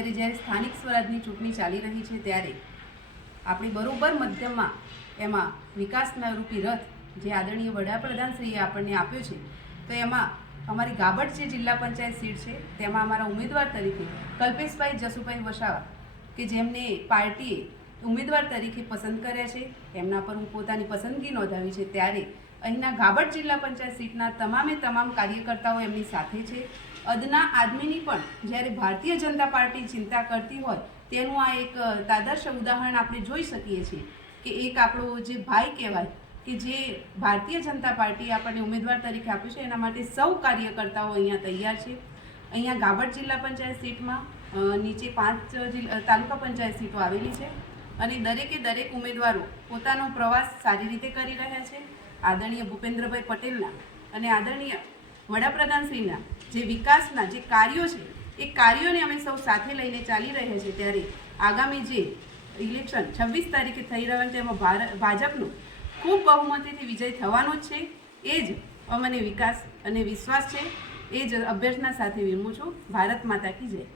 અત્યારે જ્યારે સ્થાનિક સ્વરાજની ચૂંટણી ચાલી રહી છે ત્યારે આપણી બરોબર મધ્યમાં એમાં વિકાસના રૂપી રથ જે આદરણીય વડાપ્રધાનશ્રીએ આપણને આપ્યો છે, તો એમાં અમારી ગાબડ જે જિલ્લા પંચાયત સીટ છે તેમાં અમારા ઉમેદવાર તરીકે કલ્પેશભાઈ જસુભાઈ વસાવા કે જેમને પાર્ટીએ ઉમેદવાર તરીકે પસંદ કર્યા છે, એમના પર હું પોતાની પસંદગી નોંધાવી છે। ત્યારે અહીંના ગાબડ જિલ્લા પંચાયત સીટના તમામ કાર્યકર્તાઓ એમની સાથે છે। અદના આદમીની પણ જ્યારે ભારતીય જનતા પાર્ટી ચિંતા કરતી હોય તેનું આ એક તાદર્શ ઉદાહરણ આપણે જોઈ શકીએ છીએ કે એક આપણો જે ભાઈ કહેવાય કે જે ભારતીય જનતા પાર્ટી આપણને ઉમેદવાર તરીકે આપ્યું છે, એના માટે સૌ કાર્યકર્તાઓ અહીંયા તૈયાર છે। અહીંયા ગાબડ જિલ્લા પંચાયત સીટમાં નીચે 5 તાલુકા પંચાયત સીટો આવેલી છે અને દરેક ઉમેદવારો પોતાનો પ્રવાસ સારી રીતે કરી રહ્યા છે। આદરણીય ભૂપેન્દ્રભાઈ પટેલના અને આદરણીય વડાપ્રધાનશ્રીના જે વિકાસના જે કાર્યો છે એ કાર્યોને અમે સૌ સાથે લઈને ચાલી રહ્યા છીએ। ત્યારે આગામી જે ઇલેક્શન 26 તારીખે થઈ રહ્યું છે એમાં ભાજપનો ખૂબ બહુમતીથી વિજય થવાનો જ છે। એ જ અમને વિકાસ અને વિશ્વાસ છે, એ જ અભ્યર્થના સાથે વિરમું છું। ભારત માતા કી જય।